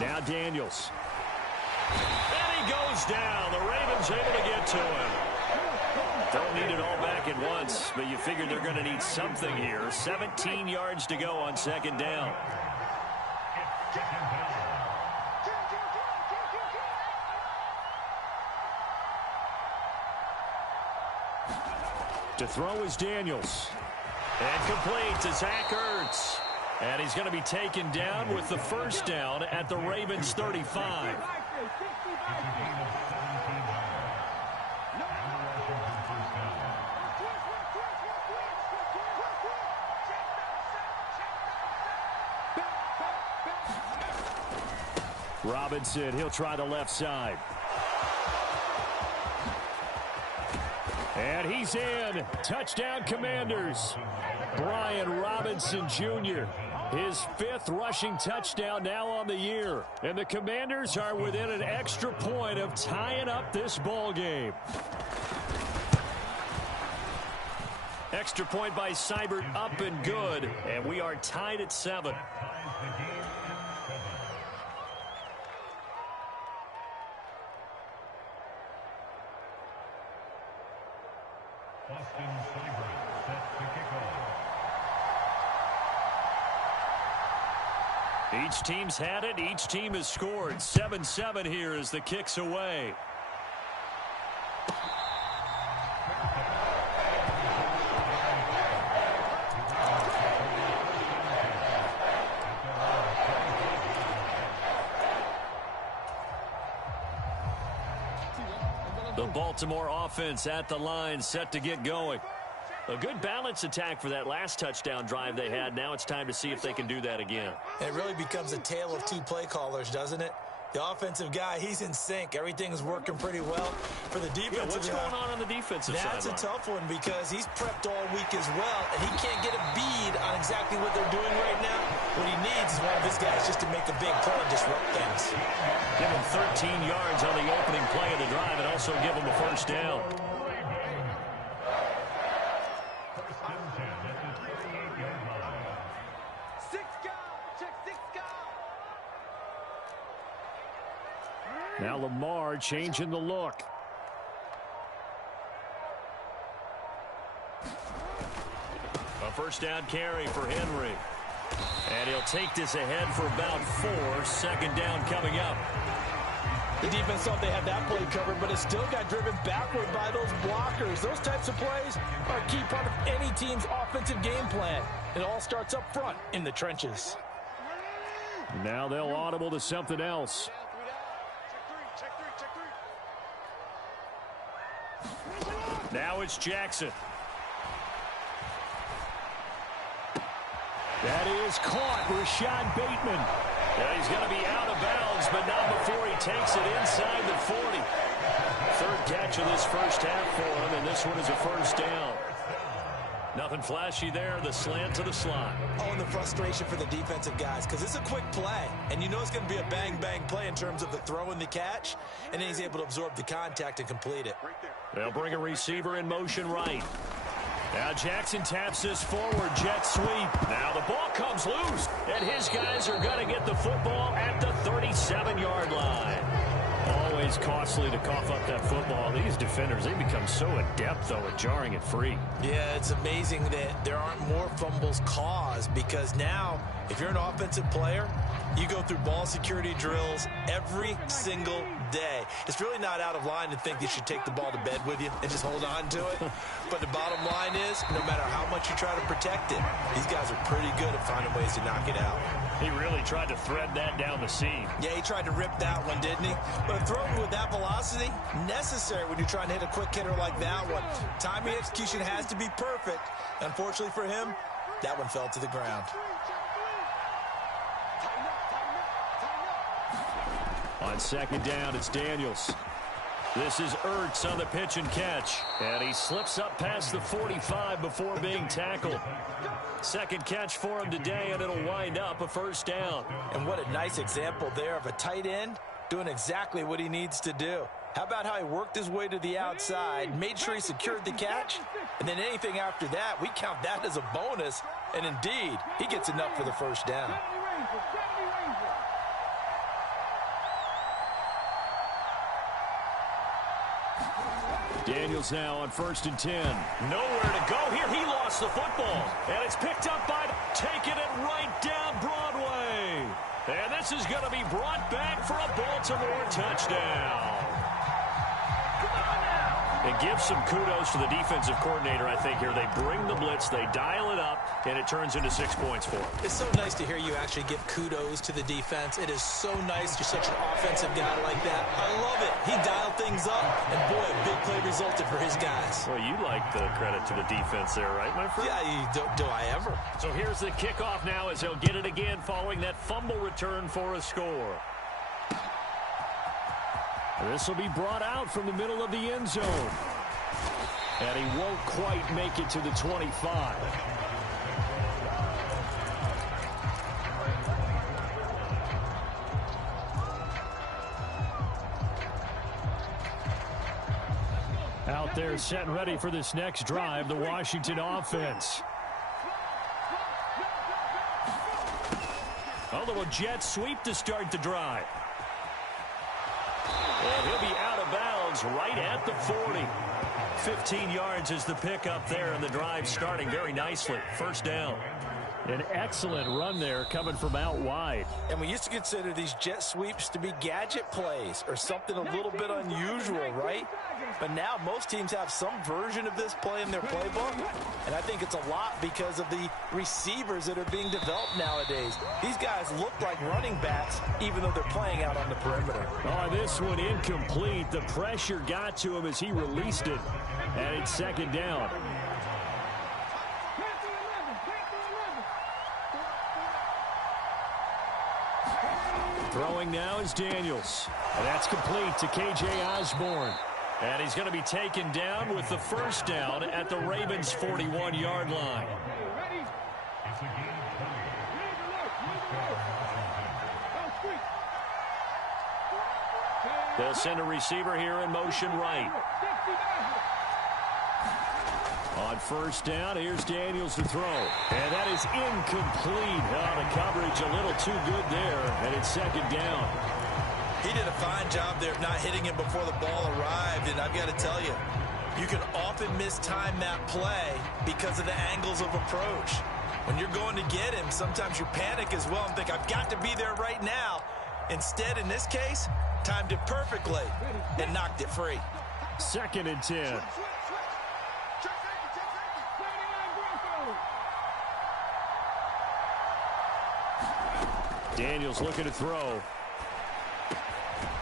Now Daniels. And he goes down. The Ravens able to get to him. Don't need it all back at once, but you figure they're going to need something here. 17 yards to go on second down. To throw is Daniels. And complete to Zach Ertz. And he's going to be taken down with the first down at the Ravens 35. Robinson, he'll try the left side. And he's in. Touchdown, Commanders. Brian Robinson Jr., his 5th rushing touchdown now on the year. And the Commanders are within an extra point of tying up this ball game. Extra point by Seibert, up and good. And we are tied at 7. Each team's had it. Each team has scored. 7-7 here as the kick's away. The Baltimore offense at the line, set to get going. A good balance attack for that last touchdown drive they had. Now it's time to see if they can do that again. It really becomes a tale of two play callers, doesn't it? The offensive guy, he's in sync. Everything's working pretty well. For the defensive what's going on the defensive side? That's a tough one because he's prepped all week as well, and he can't get a bead on exactly what they're doing right now. What he needs is one of his guys just to make a big play and disrupt things. Give him 13 yards on the opening play of the drive and also give him a first down. Now Lamar changing the look. A first down carry for Henry. And he'll take this ahead for about 4. Second down coming up. The defense thought they had that play covered, but it still got driven backward by those blockers. Those types of plays are a key part of any team's offensive game plan. It all starts up front in the trenches. Now they'll audible to something else. Now it's Jackson. That is caught. Rashad Bateman. Yeah, he's going to be out of bounds, but not before he takes it inside the 40. Third catch of this first half for him, and this one is a first down. Nothing flashy there. The slant to the slot. Oh, and the frustration for the defensive guys, because it's a quick play, and you know it's going to be a bang-bang play in terms of the throw and the catch, and then he's able to absorb the contact and complete it. They'll bring a receiver in motion right. Now Jackson taps this forward, jet sweep. Now the ball comes loose, and his guys are going to get the football at the 37-yard line. Always costly to cough up that football. These defenders, they become so adept, though, at jarring it free. Yeah, it's amazing that there aren't more fumbles caused because now, if you're an offensive player, you go through ball security drills every single day. It's really not out of line to think you should take the ball to bed with you and just hold on to it. But the bottom line is, no matter how much you try to protect it, these guys are pretty good at finding ways to knock it out. He really tried to thread that down the seam. Yeah, he tried to rip that one, didn't he? But a throw with that velocity, necessary when you're trying to hit a quick hitter like that one. Timing execution has to be perfect. Unfortunately for him, that one fell to the ground. On second down, it's Daniels. This is Ertz on the pitch and catch. And he slips up past the 45 before being tackled. Second catch for him today, and it'll wind up a first down. And what a nice example there of a tight end doing exactly what he needs to do. How about how he worked his way to the outside, made sure he secured the catch, and then anything after that, we count that as a bonus. And indeed, he gets enough for the first down. Daniels now on 1st and 10. Nowhere to go here. He lost the football. And it's picked up by taking it right down Broadway. And this is going to be brought back for a Baltimore touchdown. And give some kudos to the defensive coordinator, I think, here. They bring the blitz, they dial it up, and it turns into 6 points for them. It's so nice to hear you actually give kudos to the defense. It is so nice you're such an offensive guy like that. I love it. He dialed things up, and boy, a big play resulted for his guys. Well, you like the credit to the defense there, right, my friend? Yeah, do I ever? So here's the kickoff now as he'll get it again following that fumble return for a score. This will be brought out from the middle of the end zone. And he won't quite make it to the 25. Out there set and ready for this next drive, the Washington offense. A little jet sweep to start the drive. And he'll be out of bounds right at the 40. 15 yards is the pickup there, and the drive starting very nicely. First down. An excellent run there coming from out wide. And we used to consider these jet sweeps to be gadget plays or something a little bit unusual, right? But now most teams have some version of this play in their playbook, and I think it's a lot because of the receivers that are being developed nowadays. These guys look like running backs even though they're playing out on the perimeter. Oh, this one incomplete. The pressure got to him as he released it, and it's second down. Throwing now is Daniels. And that's complete to K.J. Osborne. And he's going to be taken down with the first down at the Ravens' 41-yard line. They'll send a receiver here in motion right. On first down, here's Daniels to throw. And that is incomplete. Oh, the coverage a little too good there, and it's second down. He did a fine job there of not hitting him before the ball arrived, and I've got to tell you, you can often mistime that play because of the angles of approach. When you're going to get him, sometimes you panic as well and think, I've got to be there right now. Instead, in this case, timed it perfectly and knocked it free. 2nd and 10. Daniels looking to throw.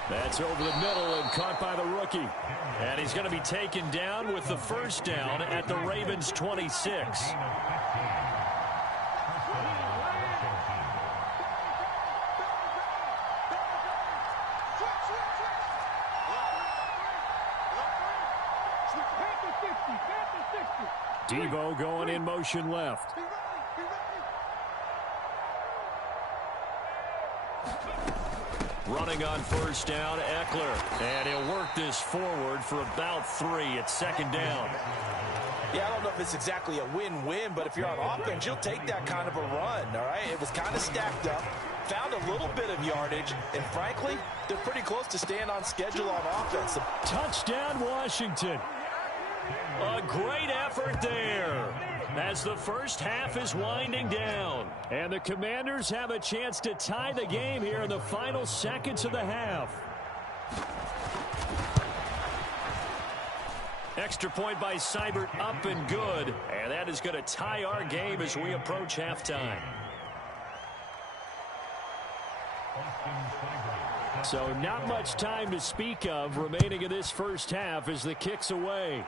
That's over the middle and caught by the rookie. And he's going to be taken down with the first down at the Ravens' 26. Devo going in motion left. Running on first down, Eckler. And he'll work this forward for about 3 at second down. Yeah, I don't know if it's exactly a win-win, but if you're on offense, you'll take that kind of a run, all right? It was kind of stacked up, found a little bit of yardage, and frankly, they're pretty close to staying on schedule on offense. Touchdown, Washington. A great effort there as the first half is winding down. And the Commanders have a chance to tie the game here in the final seconds of the half. Extra point by Seibert, up and good. And that is going to tie our game as we approach halftime. So not much time to speak of remaining in this first half as the kick's away.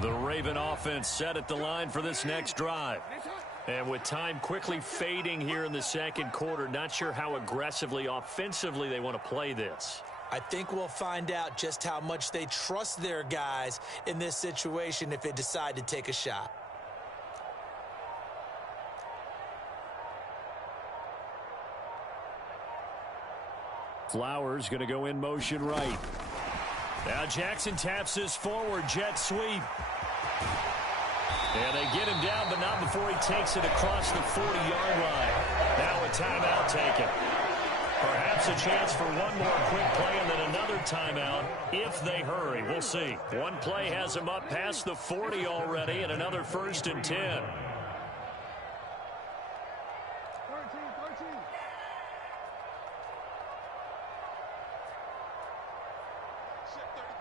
The Raven offense set at the line for this next drive. And with time quickly fading here in the second quarter, not sure how aggressively, offensively they want to play this. I think we'll find out just how much they trust their guys in this situation if they decide to take a shot. Flowers going to go in motion right. Now Jackson taps this forward, jet sweep. And they get him down, but not before he takes it across the 40-yard line. Now a timeout taken. Perhaps a chance for one more quick play and then another timeout if they hurry. We'll see. One play has him up past the 40 already and another 1st and 10.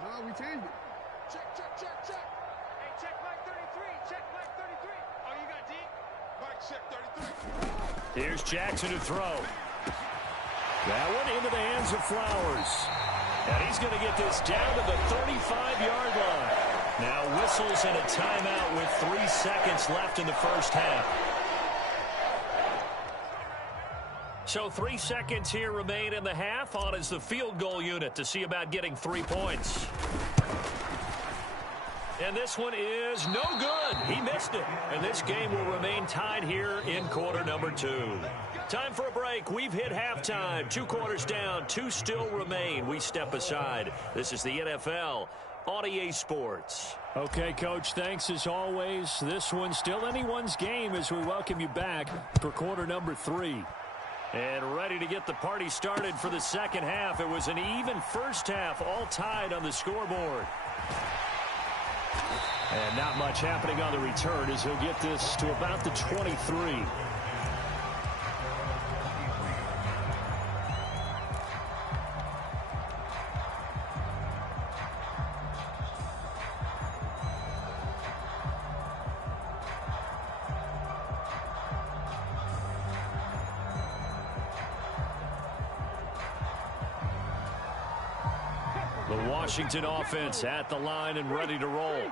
No, we changed it. Check. Hey, check Mike 33. Check Mike 33. Oh, you got D? Mike, check 33. Here's Jackson to throw. That one into the hands of Flowers. And he's going to get this down to the 35-yard line. Now whistles and a timeout with 3 seconds left in the first half. So 3 seconds here remain in the half. On is the field goal unit to see about getting 3 points. And this one is no good. He missed it. And this game will remain tied here in quarter number 2. Time for a break. We've hit halftime. 2 quarters down. 2 still remain. We step aside. This is the NFL on EA Sports. Okay, Coach, thanks as always. This one's still anyone's game as we welcome you back for quarter number 3. And ready to get the party started for the second half. It was an even first half, all tied on the scoreboard. And not much happening on the return as he'll get this to about the 23. The Washington offense at the line and ready to roll.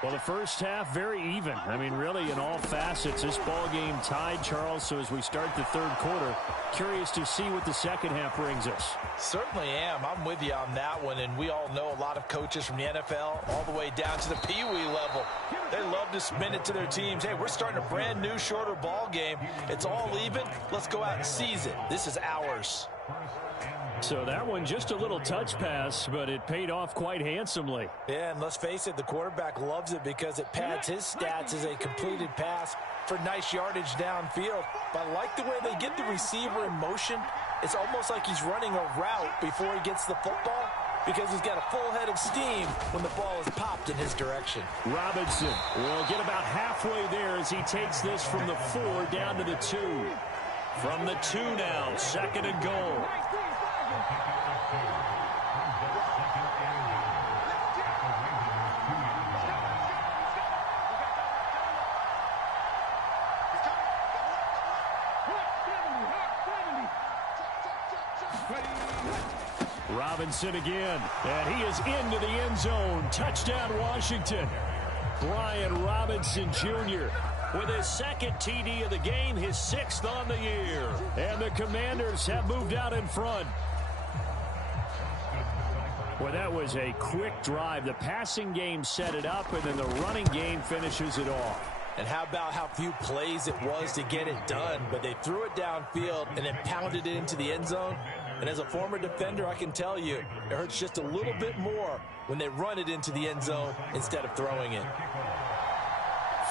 Well, the first half, very even. I mean, really, in all facets, this ball game tied, Charles. So as we start the third quarter, curious to see what the second half brings us. Certainly am. I'm with you on that one. And we all know a lot of coaches from the NFL all the way down to the Pee Wee level. They love to spin it to their teams. Hey, we're starting a brand new, shorter ball game. It's all even. Let's go out and seize it. This is ours. So that one just a little touch pass, but it paid off quite handsomely. Yeah, and let's face it, the quarterback loves it because it pads his stats as a completed pass for nice yardage downfield. But I like the way they get the receiver in motion. It's almost like he's running a route before he gets the football because he's got a full head of steam when the ball is popped in his direction. Robinson will get about halfway there as he takes this from the 4 down to the 2. From the 2 now, 2nd and goal. Robinson again, and he is into the end zone. Touchdown, Washington. Brian Robinson Jr. with his 2nd TD of the game, his 6th on the year. And the Commanders have moved out in front. Well, that was a quick drive. The passing game set it up, and then the running game finishes it off. And how about how few plays it was to get it done, but they threw it downfield and then pounded it into the end zone. And as a former defender, I can tell you, it hurts just a little bit more when they run it into the end zone instead of throwing it.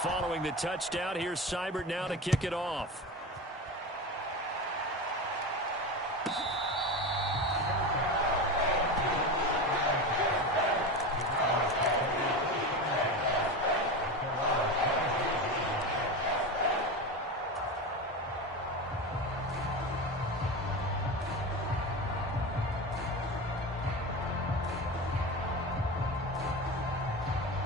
Following the touchdown, here's Seibert now to kick it off.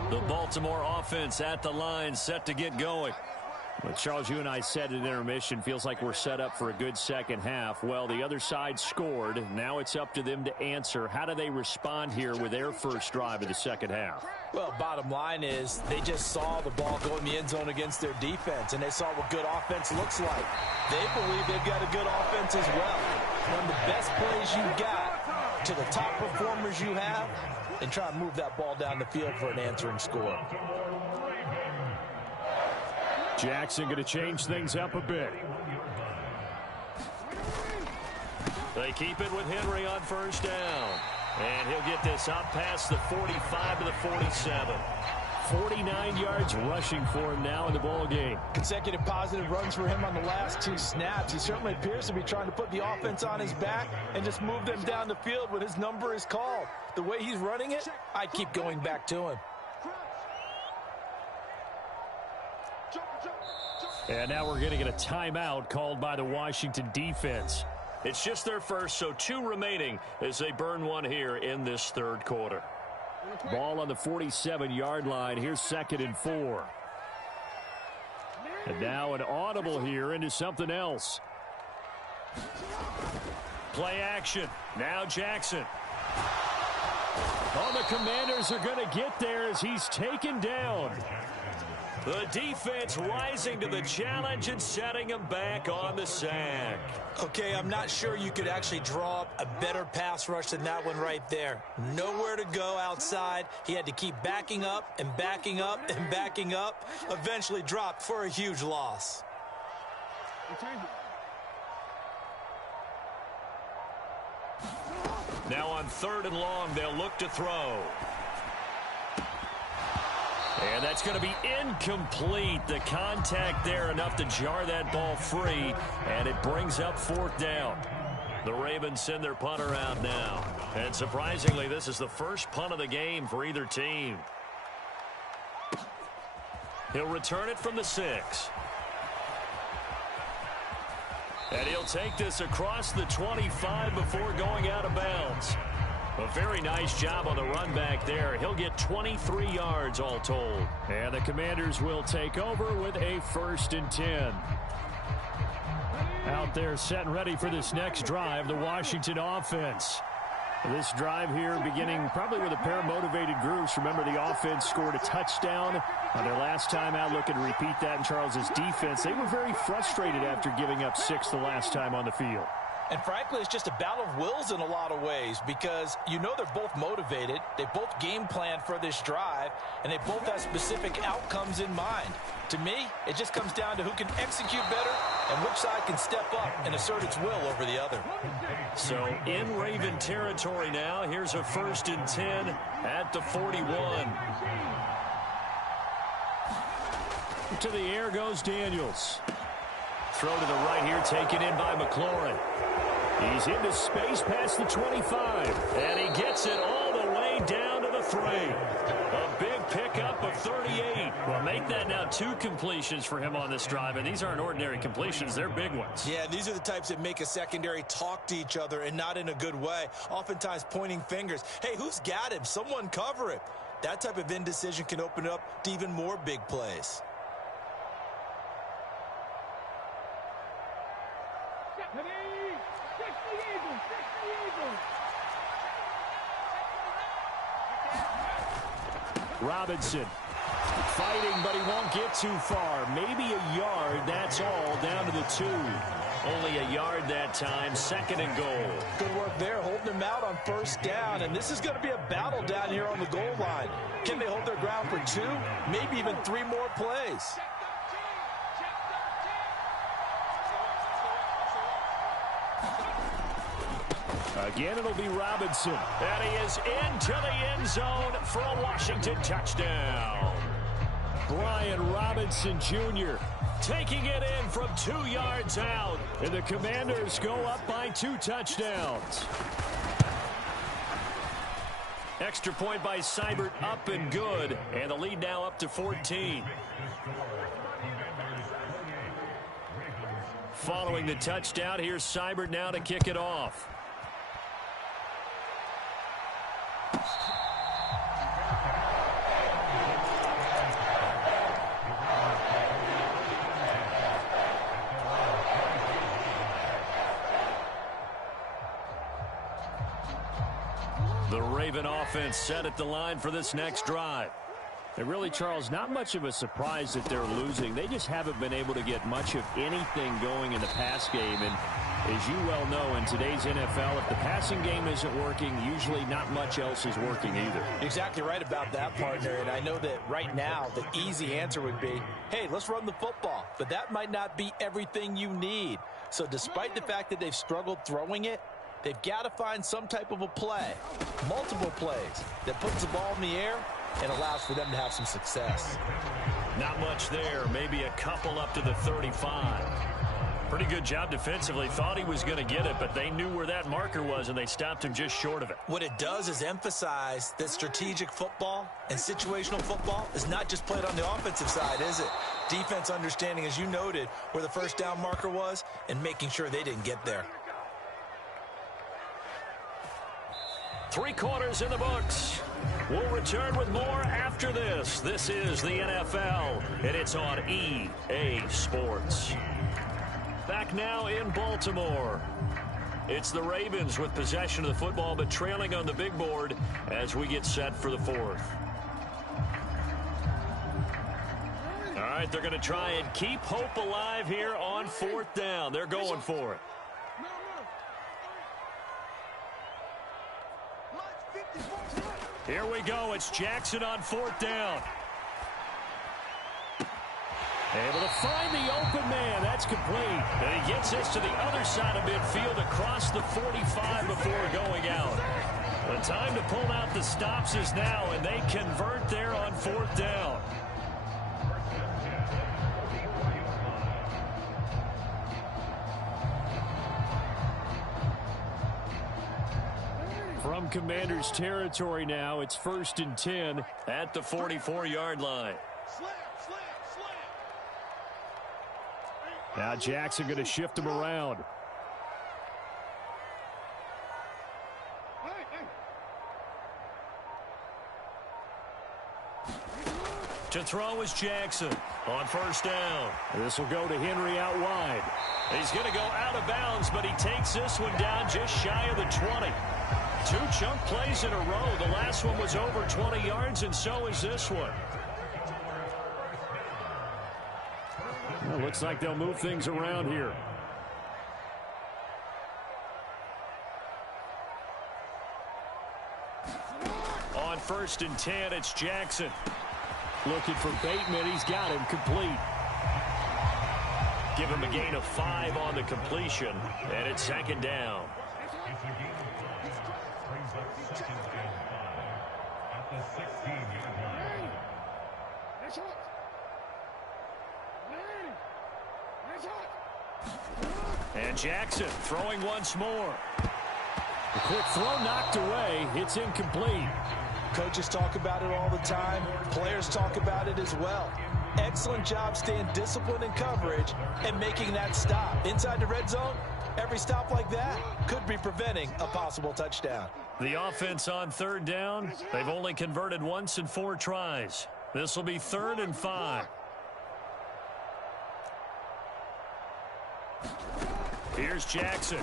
The Baltimore offense at the line, set to get going. Well, Charles, you and I said at intermission, feels like we're set up for a good second half. Well, the other side scored. Now it's up to them to answer. How do they respond here with their first drive of the second half? Well, bottom line is they just saw the ball go in the end zone against their defense, and they saw what good offense looks like. They believe they've got a good offense as well. One of the best plays you got to the top performers you have, and try to move that ball down the field for an answering score. Jackson going to change things up a bit. They keep it with Henry on first down. And he'll get this up past the 45 to the 47. 49 yards rushing for him now in the ball game. Consecutive positive runs for him on the last 2 snaps. He certainly appears to be trying to put the offense on his back and just move them down the field when his number is called. The way he's running it, I keep going back to him. And now we're going to get a timeout called by the Washington defense. It's just their first, so 2 remaining as they burn one here in this third quarter. Ball on the 47-yard line. Here's 2nd and 4. And now an audible here into something else. Play action. Now Jackson. Oh, the Commanders are going to get there as he's taken down. The defense rising to the challenge and setting him back on the sack. Okay, I'm not sure you could actually draw up a better pass rush than that one right there. Nowhere to go outside. He had to keep backing up and backing up and backing up. Eventually dropped for a huge loss. Now on 3rd and long, they'll look to throw. And that's going to be incomplete. The contact there enough to jar that ball free, and it brings up 4th down. The Ravens send their punter out now. And surprisingly, this is the first punt of the game for either team. He'll return it from the 6. And he'll take this across the 25 before going out of bounds. A very nice job on the run back there. He'll get 23 yards all told. And the Commanders will take over with a 1st and 10. Out there set and ready for this next drive, the Washington offense. This drive here beginning probably with a pair of motivated groups. Remember, the offense scored a touchdown on their last time out. Looking to repeat that in Charles's defense. They were very frustrated after giving up 6 the last time on the field. And frankly, it's just a battle of wills in a lot of ways because you know they're both motivated. They both game planned for this drive, and they both have specific outcomes in mind. To me, it just comes down to who can execute better and which side can step up and assert its will over the other. So in Raven territory now, here's a 1st and 10 at the 41. To the air goes Daniels. Throw to the right here, taken in by McLaurin. He's into space past the 25, and he gets it all the way down to the 3. A big pickup of 38. Well, make that now 2 completions for him on this drive, and these aren't ordinary completions. They're big ones. Yeah, these are the types that make a secondary talk to each other and not in a good way, oftentimes pointing fingers. Hey, who's got him? Someone cover it. That type of indecision can open up to even more big plays. Robinson fighting, but he won't get too far. Maybe a yard, that's all, down to the 2. Only a yard that time, 2nd and goal. Good work there, holding him out on 1st down, and this is going to be a battle down here on the goal line. Can they hold their ground for 2, maybe even 3 more plays? Again, it'll be Robinson. And he is into the end zone for a Washington touchdown. Brian Robinson Jr. taking it in from 2 yards out. And the Commanders go up by 2 touchdowns. Extra point by Seibert, up and good. And the lead now up to 14. Following the touchdown, here's Seibert now to kick it off. The Raven offense set at the line for this next drive. And really, Charles, not much of a surprise that they're losing. They just haven't been able to get much of anything going in the pass game. And as you well know, in today's NFL, if the passing game isn't working, usually not much else is working either. Exactly right about that, partner. And I know that right now the easy answer would be, hey, let's run the football. But that might not be everything you need. So despite the fact that they've struggled throwing it, They've got to find some type of a play, multiple plays, that puts the ball in the air and allows for them to have some success. Not much there. Maybe a couple up to the 35. Pretty good job defensively. Thought he was going to get it, but they knew where that marker was, and they stopped him just short of it. What it does is emphasize that strategic football and situational football is not just played on the offensive side, is it? Defense understanding, as you noted, where the first down marker was and making sure they didn't get there. 3 quarters in the books. We'll return with more after this. This is the NFL, and it's on EA Sports. Back now in Baltimore. It's the Ravens with possession of the football, but trailing on the big board as we get set for the 4th. All right, they're going to try and keep hope alive here on 4th down. They're going for it. Here we go. It's Jackson on 4th down. Able to find the open man. That's complete. And he gets this to the other side of midfield across the 45 before going out. The time to pull out the stops is now, and they convert there on 4th down. From Commander's territory now, it's 1st and 10 at the 44-yard line. Now Jackson going to shift him around. To throw is Jackson on 1st down. This will go to Henry out wide. He's going to go out of bounds, but he takes this one down just shy of the 20. 2 chunk plays in a row. The last one was over 20 yards, and so is this one. Well, looks like they'll move things around here. On 1st and 10, it's Jackson. Looking for Bateman. He's got him complete. Give him a gain of 5 on the completion, and it's 2nd down. And Jackson throwing once more. The quick throw knocked away. It's incomplete. Coaches talk about it all the time. Players talk about it as well. Excellent job staying disciplined in coverage and making that stop. Inside the red zone, every stop like that could be preventing a possible touchdown. The offense on 3rd down, they've only converted once in 4 tries. This will be 3rd and 5. Here's Jackson.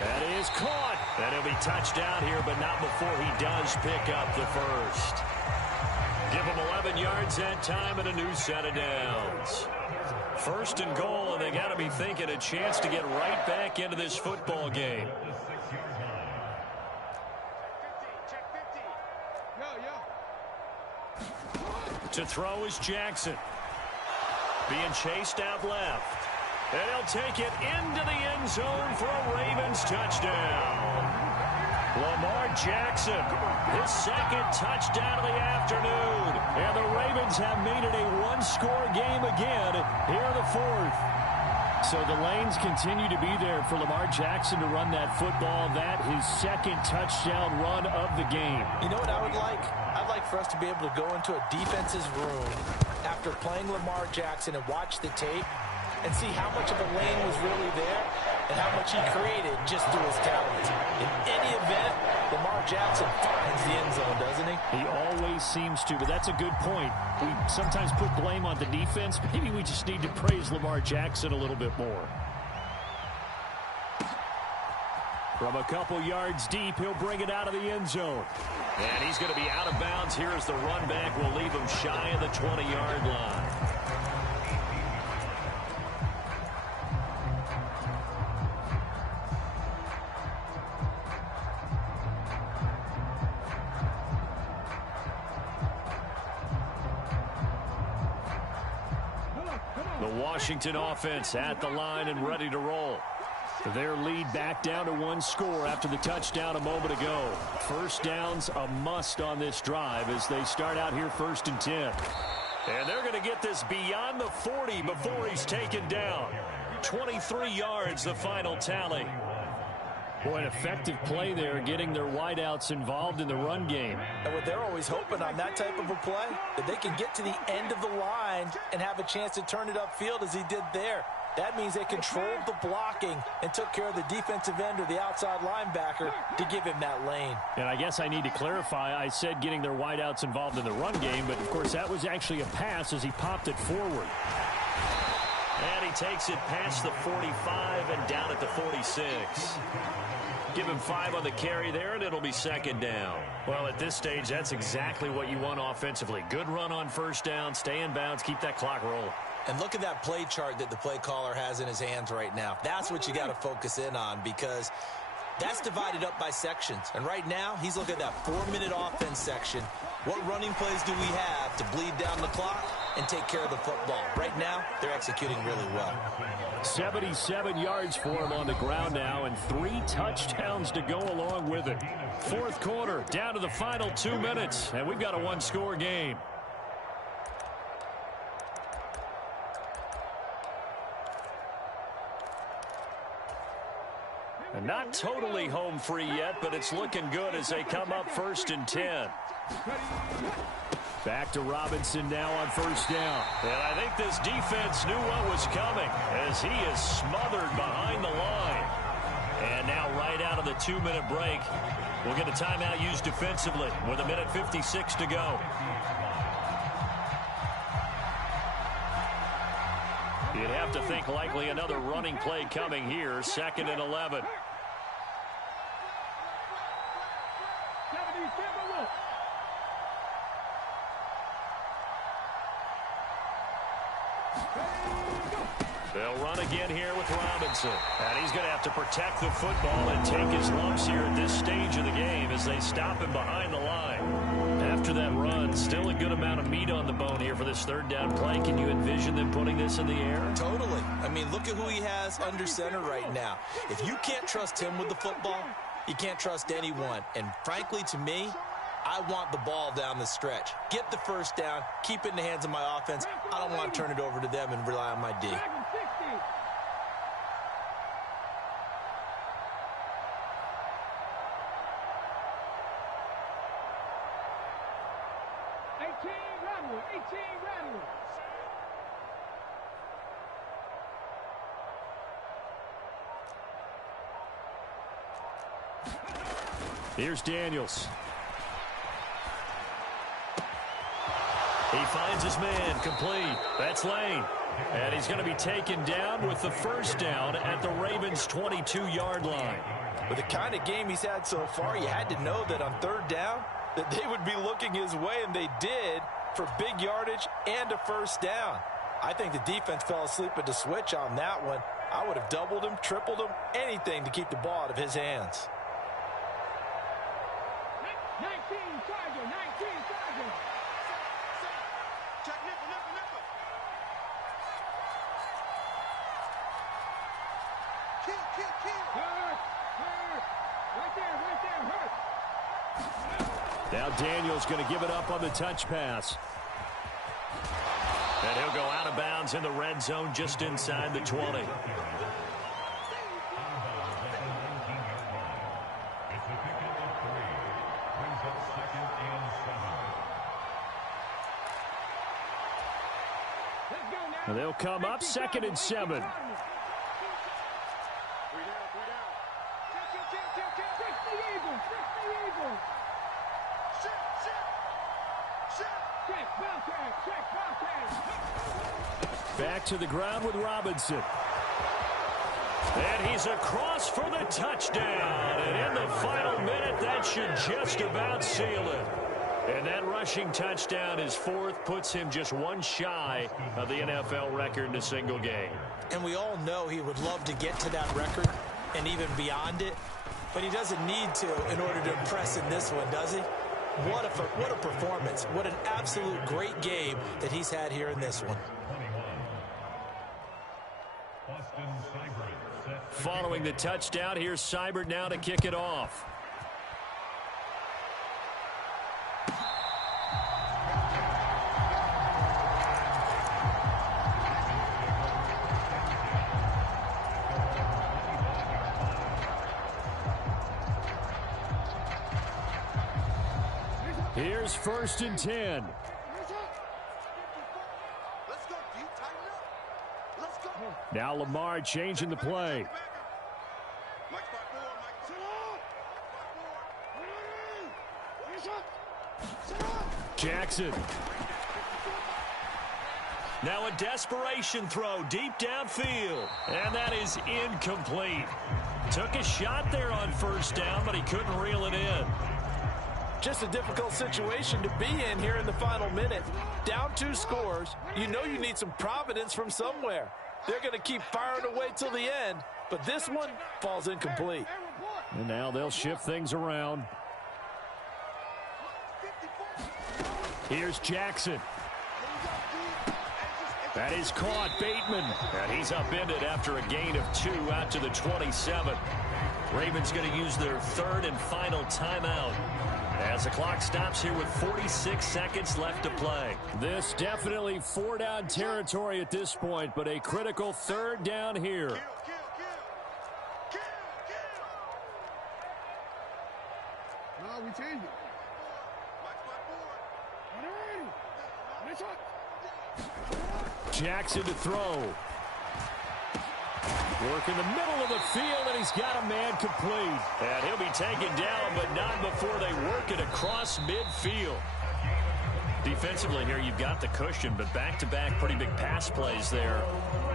That is caught. And he'll be touched down here, but not before he does pick up the first. Give him 11 yards that time and a new set of downs. 1st and goal, and they got to be thinking a chance to get right back into this football game. To throw is Jackson. Being chased out left. And he'll take it into the end zone for a Ravens touchdown. Lamar Jackson, his 2nd touchdown of the afternoon. And the Ravens have made it a 1-score game again here in the 4th. So the lanes continue to be there for Lamar Jackson to run that football. That his 2nd touchdown run of the game. You know what I would like? I'd like for us to be able to go into a defense's room after playing Lamar Jackson and watch the tape and see how much of a lane was really there and how much he created just through his talent. In any event, Lamar Jackson finds the end zone, doesn't he? He always seems to, but that's a good point. We sometimes put blame on the defense. Maybe we just need to praise Lamar Jackson a little bit more. From a couple yards deep, he'll bring it out of the end zone. And he's going to be out of bounds here as the run back will leave him shy of the 20-yard line. The Washington offense at the line and ready to roll. Their lead back down to one score after the touchdown a moment ago. First down's a must on this drive as they start out here 1st and 10. And they're going to get this beyond the 40 before he's taken down. 23 yards, the final tally. Boy, an effective play there, getting their wideouts involved in the run game. And what they're always hoping on that type of a play, that they can get to the end of the line and have a chance to turn it upfield as he did there. That means they controlled the blocking and took care of the defensive end or the outside linebacker to give him that lane. And I guess I need to clarify, I said getting their wideouts involved in the run game, but of course that was actually a pass as he popped it forward. And he takes it past the 45 and down at the 46. Give him 5 on the carry there, and it'll be 2nd down. Well, at this stage, that's exactly what you want offensively. Good run on 1st down, stay in bounds, keep that clock rolling. And look at that play chart that the play caller has in his hands right now. That's what you got to focus in on, because that's divided up by sections. And right now, he's looking at that 4-minute offense section. What running plays do we have to bleed down the clock and take care of the football? Right now, they're executing really well. 77 yards for him on the ground now, and 3 touchdowns to go along with it. 4th quarter, down to the final 2 minutes, and we've got a 1-score game. And not totally home free yet, but it's looking good as they come up 1st and 10. Back to Robinson now on 1st down. And I think this defense knew what was coming as he is smothered behind the line. And now right out of the 2-minute break, we'll get a timeout used defensively with 1:56 to go. You'd have to think likely another running play coming here, 2nd and 11. They'll run again here with Robinson. And he's going to have to protect the football and take his lumps here at this stage of the game as they stop him behind the line. After that run, still a good amount of meat on the bone here for this 3rd down play. Can you envision them putting this in the air? Totally. I mean, look at who he has under center right now. If you can't trust him with the football, you can't trust anyone. And frankly, to me, I want the ball down the stretch. Get the 1st down, keep it in the hands of my offense. I don't want to turn it over to them and rely on my D. Here's Daniels. He finds his man, complete. That's Lane. And he's going to be taken down with the 1st down at the Ravens' 22-yard line. With the kind of game he's had so far, you had to know that on 3rd down, that they would be looking his way, and they did, for big yardage and a 1st down. I think the defense fell asleep at the switch on that one. I would have doubled him, tripled him, anything to keep the ball out of his hands. 19 Tiger, 19 Tiger. Check nickel. Kill. Hurt. Right there, hurt. Now Daniels going to give it up on the touch pass. And he'll go out of bounds in the red zone just inside the 20. And they'll come up 2nd and 7. Back to the ground with Robinson. And he's across for the touchdown. And in the final minute, that should just about seal it. And that rushing touchdown, his 4th, puts him just one shy of the NFL record in a single game. And we all know he would love to get to that record and even beyond it. But he doesn't need to in order to impress in this one, does he? What a performance. What an absolute great game that he's had here in this one. Following the touchdown, here's Seibert now to kick it off. Here's 1st and 10. Now Lamar changing the play. Jackson. Now a desperation throw deep downfield. And that is incomplete. Took a shot there on 1st down, but he couldn't reel it in. Just a difficult situation to be in here in the final minute. Down 2 scores, you know you need some providence from somewhere. They're going to keep firing away till the end, but this one falls incomplete. And now they'll shift things around. Here's Jackson. That is caught. Bateman. And he's upended after a gain of 2 out to the 27. Ravens going to use their 3rd and final timeout as the clock stops here with 46 seconds left to play. This definitely 4-down territory at this point, but a critical 3rd down here. No, we change it. Jackson to throw. Work in the middle of the field, and he's got a man complete. And he'll be taken down, but not before they work it across midfield. Defensively here, you've got the cushion, but back-to-back pretty big pass plays there.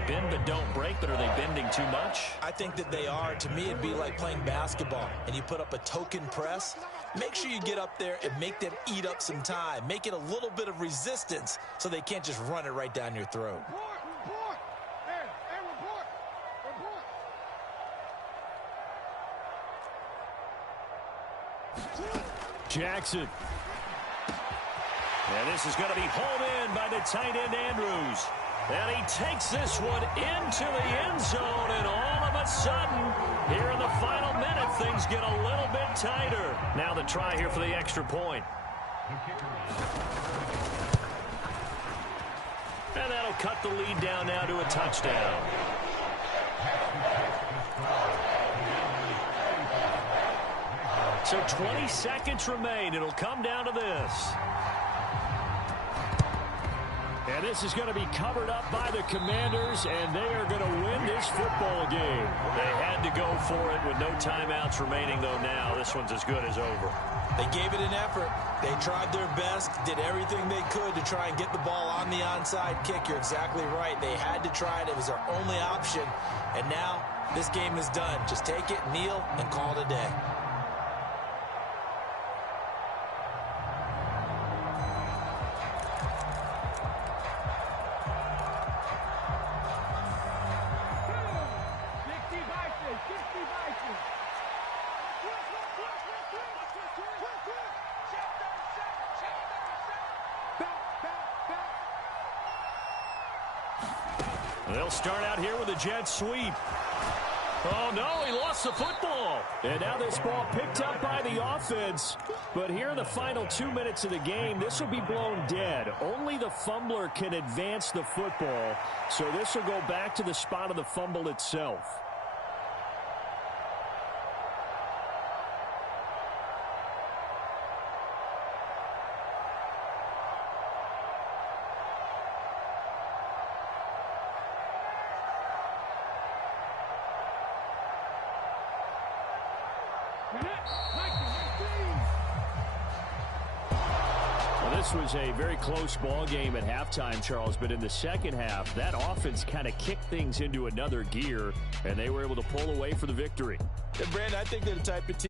Bend but don't break, but are they bending too much? I think that they are. To me, it'd be like playing basketball, and you put up a token press. Make sure you get up there and make them eat up some time. Make it a little bit of resistance so they can't just run it right down your throat. Jackson. And this is going to be hauled in by the tight end Andrews. And he takes this one into the end zone, and all of a sudden, here in the final minute, things get a little bit tighter. Now the try here for the extra point. And that'll cut the lead down now to a touchdown. So 20 seconds remain. It'll come down to this. And this is going to be covered up by the Commanders, and they are going to win this football game. They had to go for it with no timeouts remaining, though now this one's as good as over. They gave it an effort. They tried their best, did everything they could to try and get the ball on the onside kick. You're exactly right. They had to try it. It was their only option. And now this game is done. Just take it, kneel, and call it a day. They'll start out here with a jet sweep. Oh, no, he lost the football. And now this ball picked up by the offense. But here in the final 2 minutes of the game, this will be blown dead. Only the fumbler can advance the football. So this will go back to the spot of the fumble itself. This was a very close ball game at halftime, Charles, but in the second half, that offense kind of kicked things into another gear, and they were able to pull away for the victory. And Brandon, I think they're the type of team